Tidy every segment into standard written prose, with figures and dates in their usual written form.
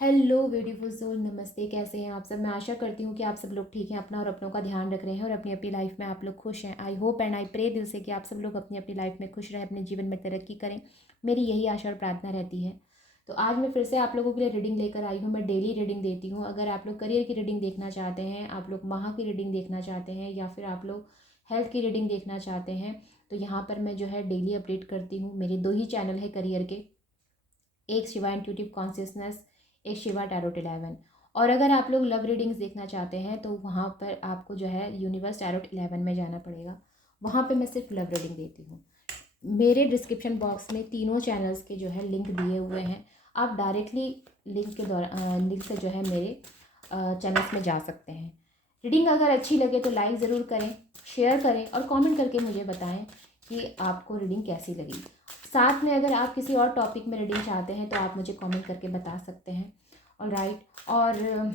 Hello beautiful soul, नमस्ते। कैसे हैं आप सब? मैं आशा करती हूँ कि आप सब लोग ठीक हैं, अपना और अपनों का ध्यान रख रहे हैं और अपनी अपनी लाइफ में आप लोग खुश हैं। I hope and I pray दिल से कि आप सब लोग अपनी अपनी लाइफ में खुश रहें, अपने जीवन में तरक्की करें। मेरी यही आशा और प्रार्थना रहती है। तो आज मैं फिर से आप लोगों के लिए रीडिंग लेकर आई हूँ। मैं डेली रीडिंग देती हूँ। अगर आप लोग करियर की रीडिंग देखना चाहते हैं, आप लोग माह की रीडिंग देखना चाहते हैं, या फिर आप लोग हेल्थ की रीडिंग देखना चाहते हैं, तो यहाँ पर मैं जो है डेली अपडेट करती हूँ। मेरे 2 ही चैनल है करियर के, एक शिवा इंट्यूटिव कॉन्शियसनेस, एक शिवा टैरोट 11। और अगर आप लोग लव रीडिंग्स देखना चाहते हैं तो वहाँ पर आपको जो है यूनिवर्स टैरोट 11 में जाना पड़ेगा। वहाँ पे मैं सिर्फ लव रीडिंग देती हूँ। मेरे डिस्क्रिप्शन बॉक्स में तीनों चैनल्स के जो है लिंक दिए हुए हैं। आप डायरेक्टली लिंक से जो है मेरे चैनल्स में जा सकते हैं। रीडिंग अगर अच्छी लगे तो लाइक ज़रूर करें, शेयर करें और कमेंट करके मुझे बताएं कि आपको रीडिंग कैसी लगी। साथ में अगर आप किसी और टॉपिक में रीडिंग चाहते हैं तो आप मुझे कमेंट करके बता सकते हैं। ऑलराइट। और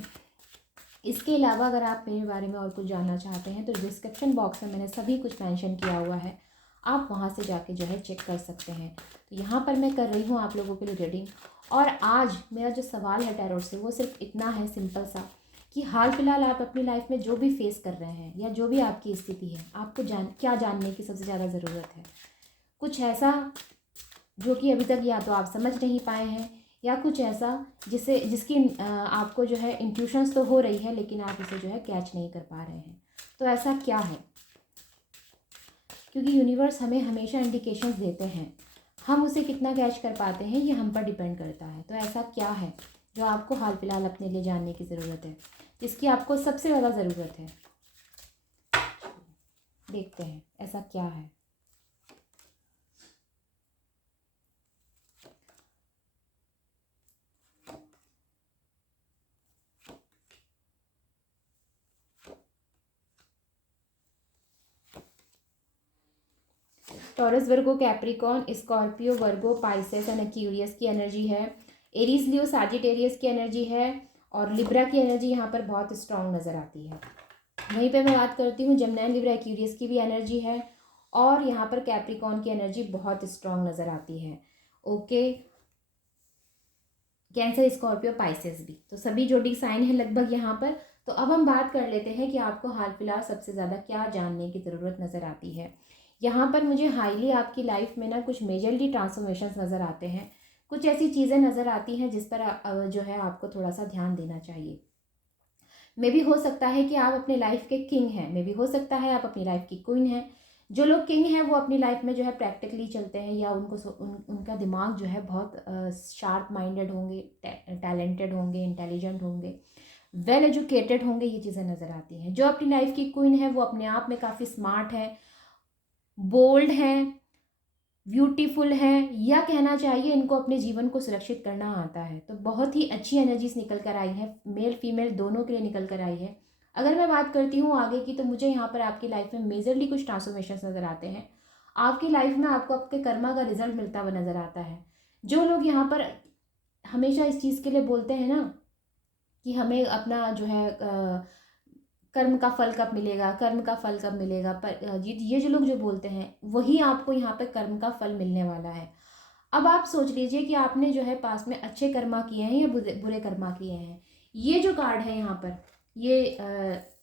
इसके अलावा अगर आप मेरे बारे में और कुछ जानना चाहते हैं तो डिस्क्रिप्शन बॉक्स में मैंने सभी कुछ मेंशन किया हुआ है, आप वहाँ से जाके जो है चेक कर सकते हैं। तो यहाँ पर मैं कर रही हूँ आप लोगों के लिए रीडिंग। और आज मेरा जो सवाल है टैरोट से वो सिर्फ इतना है, सिंपल सा, कि हाल फिलहाल आप अपनी लाइफ में जो भी फेस कर रहे हैं या जो भी आपकी स्थिति है, आपको क्या जानने की सबसे ज़्यादा ज़रूरत है। कुछ ऐसा जो कि अभी तक या तो आप समझ नहीं पाए हैं, या कुछ ऐसा जिसकी आपको जो है इंट्यूशंस तो हो रही है लेकिन आप उसे जो है कैच नहीं कर पा रहे हैं। तो ऐसा क्या है? क्योंकि यूनिवर्स हमें हमेशा इंडिकेशंस देते हैं, हम उसे कितना कैच कर पाते हैं ये हम पर डिपेंड करता है। तो ऐसा क्या है जो आपको हाल फिलहाल अपने लिए जानने की ज़रूरत है, जिसकी आपको सबसे ज़्यादा ज़रूरत है? देखते हैं ऐसा क्या है। Taurus, Virgo, Capricorn, Scorpio, Virgo, Pisces and Aquarius की एनर्जी है। एरीज, लियो, सैजिटेरियस की एनर्जी है। और लिब्रा की एनर्जी यहाँ पर बहुत स्ट्रांग नज़र आती है। वहीं पे मैं बात करती हूँ जेमिनी, लिब्रा, एक्यूरियस की भी एनर्जी है। और यहाँ पर कैप्रिकॉन की एनर्जी बहुत स्ट्रांग नज़र आती है। ओके। कैंसर, स्कॉर्पियो, पाइसेस भी, तो सभी जोड़ी साइन है लगभग यहाँ पर। तो अब हम बात कर लेते हैं कि आपको हाल फिलहाल सबसे ज़्यादा क्या जानने की ज़रूरत नज़र आती है। यहाँ पर मुझे हाईली आपकी लाइफ में ना कुछ मेजरली ट्रांसफॉर्मेशंस नज़र आते हैं। कुछ ऐसी चीज़ें नज़र आती हैं जिस पर जो है आपको थोड़ा सा ध्यान देना चाहिए। मे भी हो सकता है कि आप अपने लाइफ के किंग हैं, मे भी हो सकता है आप अपनी लाइफ की क्वीन हैं। जो लोग किंग हैं वो अपनी लाइफ में जो है प्रैक्टिकली चलते हैं, या उनका दिमाग जो है बहुत शार्प माइंडेड होंगे, टैलेंटेड होंगे, इंटेलिजेंट होंगे, वेल एजुकेटेड होंगे। ये चीज़ें नज़र आती हैं। जो अपनी लाइफ की क्वीन है वो अपने आप में काफ़ी स्मार्ट है, बोल्ड हैं, ब्यूटीफुल हैं, या कहना चाहिए इनको अपने जीवन को सुरक्षित करना आता है। तो बहुत ही अच्छी एनर्जीज निकल कर आई है, मेल फीमेल दोनों के लिए निकल कर आई है। अगर मैं बात करती हूँ आगे की, तो मुझे यहाँ पर आपकी लाइफ में मेजरली कुछ ट्रांसफॉर्मेशन नज़र आते हैं। आपकी लाइफ में आपको आपके कर्मा का रिजल्ट मिलता हुआ नज़र आता है। जो लोग यहाँ पर हमेशा इस चीज़ के लिए बोलते हैं ना कि हमें अपना जो है कर्म का फल कब मिलेगा, कर्म का फल कब मिलेगा, पर ये जो लोग जो बोलते हैं वही आपको यहाँ पे कर्म का फल मिलने वाला है। अब आप सोच लीजिए कि आपने जो है पास में अच्छे कर्मा किए हैं या बुरे बुरे कर्मा किए हैं। ये जो कार्ड है यहाँ पर, ये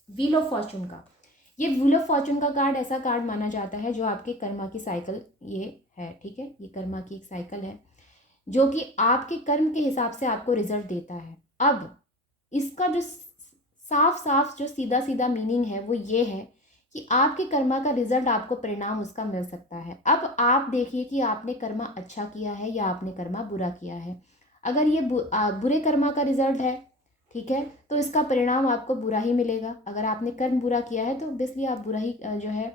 व्हील ऑफ फॉर्चून का, ये व्हील ऑफ फॉर्चून का कार्ड ऐसा कार्ड माना जाता है जो आपके कर्मा की साइकिल ये है, ठीक है। ये कर्मा की एक साइकिल है जो कि आपके कर्म के हिसाब से आपको रिजल्ट देता है। अब इसका जो साफ साफ जो सीधा सीधा मीनिंग है वो ये है कि आपके कर्मा का रिजल्ट आपको परिणाम उसका मिल सकता है। अब आप देखिए कि आपने कर्मा अच्छा किया है या आपने कर्मा बुरा किया है। अगर ये बुरे कर्मा का रिजल्ट है, ठीक है, तो इसका परिणाम आपको बुरा ही मिलेगा। अगर आपने कर्म बुरा किया है तो ऑब्वियसली आप बुरा ही जो है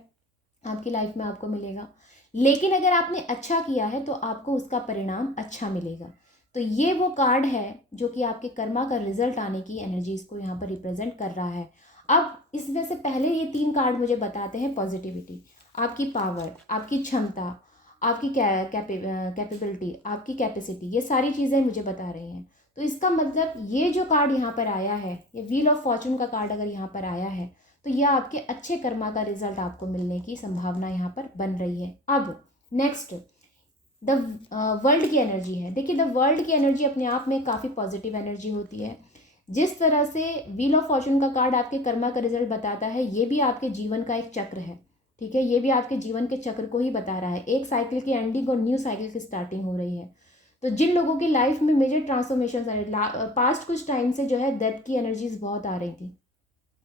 आपकी लाइफ में आपको मिलेगा। लेकिन अगर आपने अच्छा किया है तो आपको उसका परिणाम अच्छा मिलेगा। तो ये वो कार्ड है जो कि आपके कर्मा का रिजल्ट आने की एनर्जीज को यहाँ पर रिप्रेजेंट कर रहा है। अब इसमें से पहले ये 3 कार्ड मुझे बताते हैं पॉजिटिविटी, आपकी पावर, आपकी क्षमता, आपकी कैपेबिलिटी, आपकी कैपेसिटी, ये सारी चीज़ें मुझे बता रही हैं। तो इसका मतलब ये जो कार्ड यहाँ पर आया है, ये व्हील ऑफ फॉर्चून का कार्ड अगर यहाँ पर आया है तो यह आपके अच्छे कर्मा का रिजल्ट आपको मिलने की संभावना यहाँ पर बन रही है। अब नेक्स्ट, द वर्ल्ड की एनर्जी है। देखिए द वर्ल्ड की एनर्जी अपने आप में काफ़ी पॉजिटिव एनर्जी होती है। जिस तरह से व्हील ऑफ फॉर्चून का कार्ड आपके कर्मा का रिजल्ट बताता है, ये भी आपके जीवन का एक चक्र है। ठीक है, ये भी आपके जीवन के चक्र को ही बता रहा है। एक साइकिल की एंडिंग और न्यू साइकिल की स्टार्टिंग हो रही है। तो जिन लोगों की लाइफ में मेजर ट्रांसफॉर्मेशन आ रही, पास्ट कुछ टाइम से जो है डेथ की एनर्जीज बहुत आ रही थी।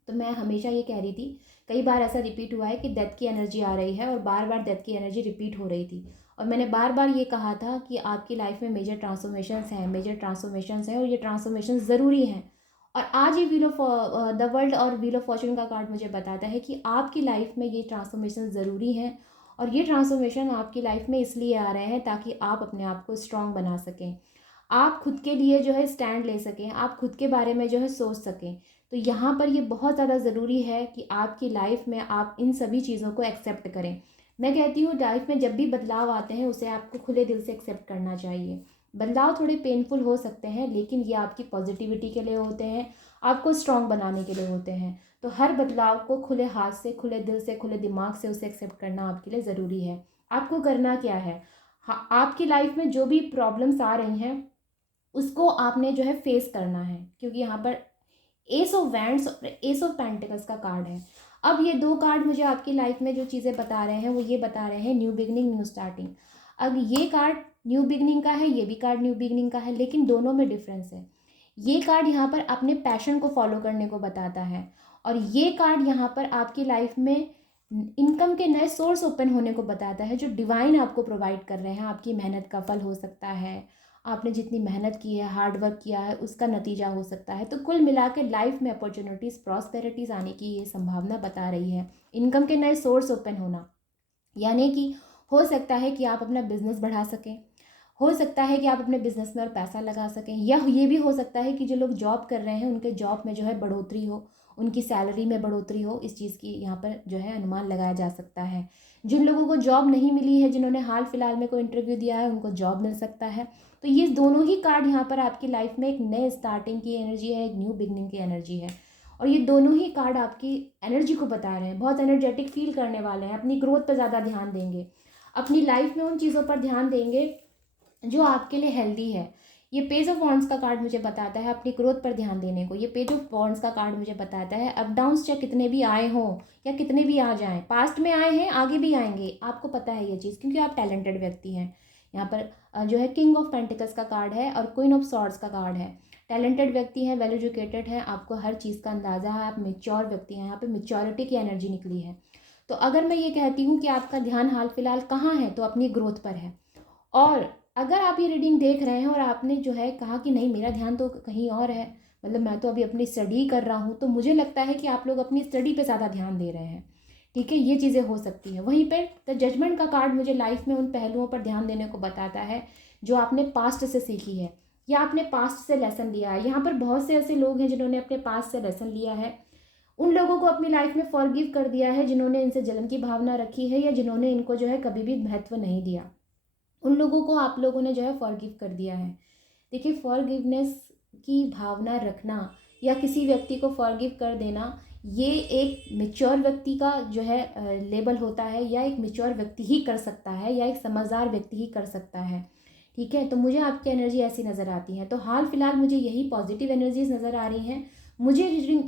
तो मैं हमेशा ये कह रही थी, कई बार ऐसा रिपीट हुआ है कि डेथ की एनर्जी आ रही है और बार बार डेथ की एनर्जी रिपीट हो रही थी। और मैंने बार बार ये कहा था कि आपकी लाइफ में मेजर ट्रांसफॉर्मेशंस हैं, मेजर ट्रांसफॉर्मेशंस हैं और ये ट्रांसफॉर्मेशन ज़रूरी हैं। और आज ये व्हील ऑफ द वर्ल्ड और व्हील ऑफ फॉर्चून का कार्ड मुझे बताता है कि आपकी लाइफ में ये ट्रांसफॉर्मेशन ज़रूरी हैं। और ये ट्रांसफॉर्मेशन आपकी लाइफ में इसलिए आ रहे हैं ताकि आप अपने आप को स्ट्रॉन्ग बना सकें, आप खुद के लिए जो है स्टैंड ले सकें, आप खुद के बारे में जो है सोच सकें। तो यहाँ पर ये बहुत ज़्यादा ज़रूरी है कि आपकी लाइफ में आप इन सभी चीज़ों को एक्सेप्ट करें। मैं कहती हूँ लाइफ में जब भी बदलाव आते हैं उसे आपको खुले दिल से एक्सेप्ट करना चाहिए। बदलाव थोड़े पेनफुल हो सकते हैं लेकिन ये आपकी पॉजिटिविटी के लिए होते हैं, आपको स्ट्रॉन्ग बनाने के लिए होते हैं। तो हर बदलाव को खुले हाथ से, खुले दिल से, खुले दिमाग से उसे एक्सेप्ट करना आपके लिए ज़रूरी है। आपको करना क्या है, हाँ, आपकी लाइफ में जो भी प्रॉब्लम्स आ रही हैं उसको आपने जो है फेस करना है, क्योंकि यहाँ पर एस ऑफ वैंड्स और एस ऑफ पेंटिकल्स का कार्ड है। अब ये दो कार्ड मुझे आपकी लाइफ में जो चीज़ें बता रहे हैं वो ये बता रहे हैं न्यू बिगनिंग, न्यू स्टार्टिंग। अब ये कार्ड न्यू बिगनिंग का है, ये भी कार्ड न्यू बिगनिंग का है, लेकिन दोनों में डिफरेंस है। ये कार्ड यहाँ पर अपने पैशन को फॉलो करने को बताता है और ये कार्ड यहाँ पर आपकी लाइफ में इनकम के नए सोर्स ओपन होने को बताता है, जो डिवाइन आपको प्रोवाइड कर रहे हैं। आपकी मेहनत का फल हो सकता है, आपने जितनी मेहनत की है, हार्ड वर्क किया है, उसका नतीजा हो सकता है। तो कुल मिला के लाइफ में अपॉर्चुनिटीज़, प्रॉस्पेरिटीज़ आने की ये संभावना बता रही है। इनकम के नए सोर्स ओपन होना, यानी कि हो सकता है कि आप अपना बिजनेस बढ़ा सकें, हो सकता है कि आप अपने बिजनेस में और पैसा लगा सकें, या ये भी हो सकता है कि जो लोग जॉब कर रहे हैं उनके जॉब में जो है बढ़ोतरी हो, उनकी सैलरी में बढ़ोतरी हो। इस चीज़ की यहाँ पर जो है अनुमान लगाया जा सकता है। जिन लोगों को जॉब नहीं मिली है, जिन्होंने हाल फिलहाल में कोई इंटरव्यू दिया है, उनको जॉब मिल सकता है। तो ये दोनों ही कार्ड यहाँ पर आपकी लाइफ में एक नए स्टार्टिंग की एनर्जी है, एक न्यू बिगनिंग की एनर्जी है। और ये दोनों ही कार्ड आपकी एनर्जी को बता रहे हैं, बहुत एनर्जेटिक फील करने वाले हैं, अपनी ग्रोथ पर ज़्यादा ध्यान देंगे, अपनी लाइफ में उन चीज़ों पर ध्यान देंगे जो आपके लिए हेल्दी है। ये पेज ऑफ वॉन्ड्स का कार्ड मुझे बताता है अपनी ग्रोथ पर ध्यान देने को। ये पेज ऑफ वॉन्ड्स का कार्ड मुझे बताता है अप डाउन्स चाहे कितने भी आए हों या कितने भी आ जाएं, पास्ट में आए हैं, आगे भी आएंगे, आपको पता है ये चीज़, क्योंकि आप टैलेंटेड व्यक्ति हैं। यहाँ पर जो है किंग ऑफ पेंटिकल्स का कार्ड है और क्वीन ऑफ सॉर्ड्स का कार्ड है। टैलेंटेड व्यक्ति हैं, वेल एजुकेटेड हैं, आपको हर चीज़ का अंदाज़ा है, आप मेच्योर व्यक्ति हैं। यहाँ पर मेच्योरिटी की एनर्जी निकली है। तो अगर मैं ये कहती हूँ कि आपका ध्यान हाल फिलहाल कहाँ है, तो अपनी ग्रोथ पर है। और अगर आप ये रीडिंग देख रहे हैं और आपने जो है कहा कि नहीं मेरा ध्यान तो कहीं और है, मतलब मैं तो अभी अपनी स्टडी कर रहा हूँ, तो मुझे लगता है कि आप लोग अपनी स्टडी पे ज़्यादा ध्यान दे रहे हैं। ठीक है, ये चीज़ें हो सकती हैं। वहीं पे द जजमेंट का कार्ड मुझे लाइफ में उन पहलुओं पर ध्यान देने को बताता है जो आपने पास्ट से सीखी है या आपने पास्ट से लेसन लिया है। यहाँ पर बहुत से ऐसे लोग हैं जिन्होंने अपने पास्ट से लेसन लिया है, उन लोगों को अपनी लाइफ में फॉरगिव कर दिया है जिन्होंने इनसे जलन की भावना रखी है या जिन्होंने इनको जो है कभी भी महत्व नहीं दिया। उन लोगों को आप लोगों ने जो है फॉरगिव कर दिया है। देखिए फॉरगिवनेस की भावना रखना या किसी व्यक्ति को फॉरगिव कर देना, ये एक मैच्योर व्यक्ति का जो है लेबल होता है, या एक मैच्योर व्यक्ति ही कर सकता है, या एक समझदार व्यक्ति ही कर सकता है। ठीक है, तो मुझे आपकी एनर्जी ऐसी नज़र आती है। तो हाल फिलहाल मुझे यही पॉजिटिव एनर्जीज नज़र आ रही हैं। मुझे रीडिंग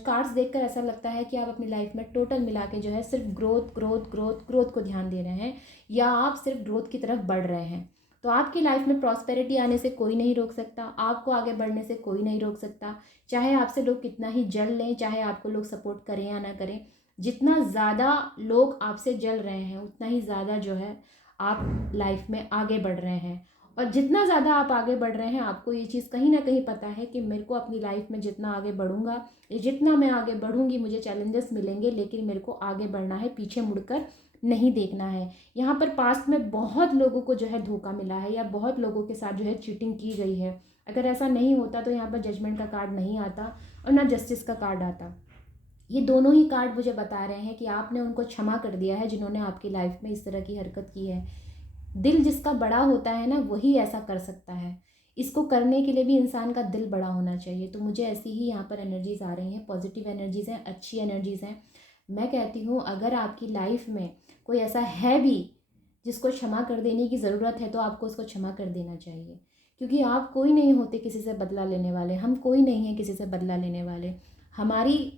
कार्ड्स देखकर ऐसा लगता है कि आप अपनी लाइफ में टोटल मिला के जो है सिर्फ ग्रोथ ग्रोथ ग्रोथ ग्रोथ को ध्यान दे रहे हैं, या आप सिर्फ ग्रोथ की तरफ बढ़ रहे हैं। तो आपकी लाइफ में प्रॉस्पेरिटी आने से कोई नहीं रोक सकता, आपको आगे बढ़ने से कोई नहीं रोक सकता। चाहे आपसे लोग कितना ही जल लें, चाहे आपको लोग सपोर्ट करें या ना करें, जितना ज़्यादा लोग आपसे जल रहे हैं उतना ही ज़्यादा जो है आप लाइफ में आगे बढ़ रहे हैं। और जितना ज़्यादा आप आगे बढ़ रहे हैं, आपको ये चीज़ कहीं ना कहीं पता है कि मेरे को अपनी लाइफ में जितना आगे बढ़ूंगा, जितना मैं आगे बढ़ूंगी, मुझे चैलेंजेस मिलेंगे, लेकिन मेरे को आगे बढ़ना है, पीछे मुड़कर नहीं देखना है। यहाँ पर पास्ट में बहुत लोगों को जो है धोखा मिला है या बहुत लोगों के साथ जो है चीटिंग की गई है। अगर ऐसा नहीं होता तो यहाँ पर जजमेंट का कार्ड नहीं आता और ना जस्टिस का कार्ड आता। ये दोनों ही कार्ड मुझे बता रहे हैं कि आपने उनको क्षमा कर दिया है जिन्होंने आपकी लाइफ में इस तरह की हरकत की है। दिल जिसका बड़ा होता है ना, वही ऐसा कर सकता है। इसको करने के लिए भी इंसान का दिल बड़ा होना चाहिए। तो मुझे ऐसी ही यहाँ पर एनर्जीज आ रही हैं, पॉजिटिव एनर्जीज हैं, अच्छी एनर्जीज हैं। मैं कहती हूँ अगर आपकी लाइफ में कोई ऐसा है भी जिसको क्षमा कर देने की ज़रूरत है तो आपको उसको क्षमा कर देना चाहिए, क्योंकि आप कोई नहीं होते किसी से बदला लेने वाले, हम कोई नहीं है किसी से बदला लेने वाले। हमारी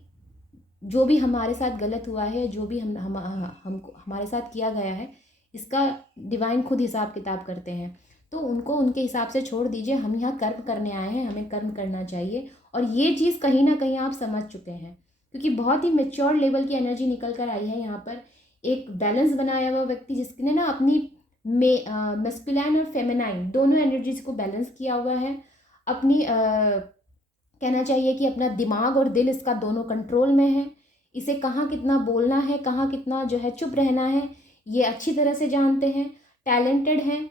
जो भी हमारे साथ गलत हुआ है, जो भी हमको हमारे साथ किया गया है, इसका डिवाइन खुद हिसाब किताब करते हैं। तो उनको उनके हिसाब से छोड़ दीजिए। हम यहाँ कर्म करने आए हैं, हमें कर्म करना चाहिए। और ये चीज़ कहीं ना कहीं आप समझ चुके हैं, क्योंकि बहुत ही मेच्योर लेवल की एनर्जी निकल कर आई है यहाँ पर। एक बैलेंस बनाया हुआ व्यक्ति जिसने ना अपनी मेस्कुलाइन और फेमिनाइन दोनों एनर्जीज को बैलेंस किया हुआ है। अपनी कहना चाहिए कि अपना दिमाग और दिल इसका दोनों कंट्रोल में है। इसे कहाँ कितना बोलना है, कहाँ कितना जो है चुप रहना है, ये अच्छी तरह से जानते हैं। टैलेंटेड हैं,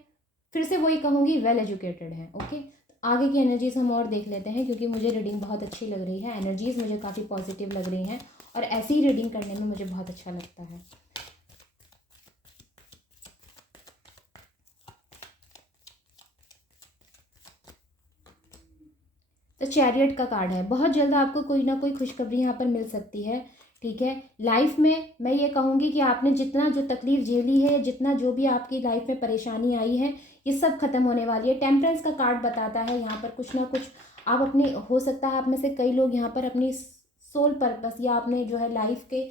फिर से वही कहूँगी, वेल एजुकेटेड हैं। ओके, आगे की एनर्जीज हम और देख लेते हैं, क्योंकि मुझे रीडिंग बहुत अच्छी लग रही है, एनर्जीज मुझे काफ़ी पॉजिटिव लग रही हैं और ऐसी ही रीडिंग करने में मुझे बहुत अच्छा लगता है। तो चैरियट का कार्ड है, बहुत जल्द आपको कोई ना कोई खुशखबरी यहाँ पर मिल सकती है। ठीक है, लाइफ में मैं ये कहूँगी कि आपने जितना जो तकलीफ झेली है, जितना जो भी आपकी लाइफ में परेशानी आई है, ये सब खत्म होने वाली है। टेम्परेंस का कार्ड बताता है यहाँ पर कुछ ना कुछ आप अपने, हो सकता है आप में से कई लोग यहाँ पर अपनी सोल पर्पस या अपने जो है लाइफ के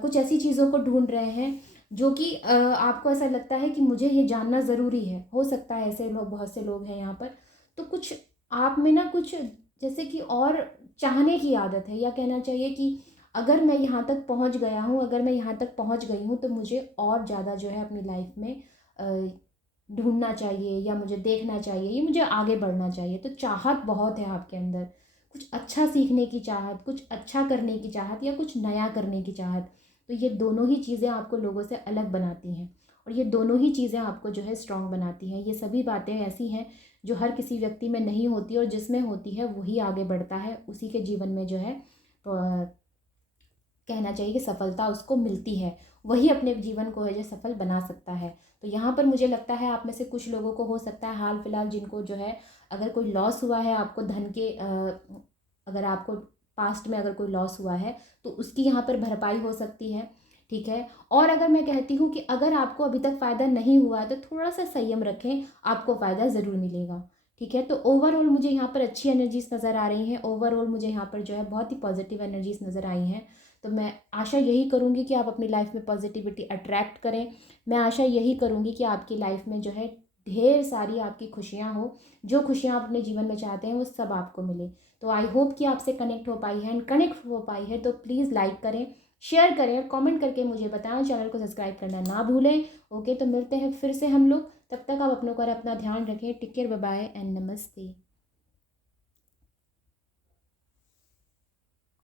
कुछ ऐसी चीज़ों को ढूंढ रहे हैं जो कि आपको ऐसा लगता है कि मुझे ये जानना ज़रूरी है। हो सकता है ऐसे लोग, बहुत से लोग हैं यहाँ पर। तो कुछ आप में ना कुछ जैसे कि और चाहने की आदत है, या कहना चाहिए कि अगर मैं यहाँ तक पहुँच गया हूँ, अगर मैं यहाँ तक पहुँच गई हूँ, तो मुझे और ज़्यादा जो है अपनी लाइफ में ढूंढना चाहिए, या मुझे देखना चाहिए, ये मुझे आगे बढ़ना चाहिए। तो चाहत बहुत है आपके अंदर, कुछ अच्छा सीखने की चाहत, कुछ अच्छा करने की चाहत, या कुछ नया करने की चाहत। तो ये दोनों ही चीज़ें आपको लोगों से अलग बनाती हैं, और ये दोनों ही चीज़ें आपको जो है स्ट्रांग बनाती हैं। ये सभी बातें ऐसी हैं जो हर किसी व्यक्ति में नहीं होती, और जिसमें होती है वही आगे बढ़ता है, उसी के जीवन में जो है कहना चाहिए कि सफलता उसको मिलती है, वही अपने जीवन को है जो सफल बना सकता है। तो यहाँ पर मुझे लगता है आप में से कुछ लोगों को हो सकता है हाल फिलहाल जिनको जो है अगर कोई लॉस हुआ है आपको धन के अगर आपको पास्ट में अगर कोई लॉस हुआ है तो उसकी यहाँ पर भरपाई हो सकती है। ठीक है, और अगर मैं कहती हूँ कि अगर आपको अभी तक फ़ायदा नहीं हुआ है तो थोड़ा सा संयम रखें, आपको फ़ायदा ज़रूर मिलेगा। ठीक है, तो ओवरऑल मुझे यहाँ पर अच्छी एनर्जीज नज़र आ रही हैं। ओवरऑल मुझे यहाँ पर जो है बहुत ही पॉजिटिव एनर्जीज नज़र आई हैं। तो मैं आशा यही करूँगी कि आप अपनी लाइफ में पॉजिटिविटी अट्रैक्ट करें। मैं आशा यही करूँगी कि आपकी लाइफ में जो है ढेर सारी आपकी खुशियाँ हो, जो खुशियाँ आप अपने जीवन में चाहते हैं वो सब आपको मिले। तो आई होप कि आपसे कनेक्ट हो पाई है, एंड कनेक्ट हो पाई है तो प्लीज़ लाइक करें, शेयर करें और कमेंट करके मुझे बताएं। चैनल को सब्सक्राइब करना ना भूलें। ओके, तो मिलते हैं फिर से हम लोग, तब तक आप अपनों का और अपना ध्यान रखें। Take care, bye bye and नमस्ते।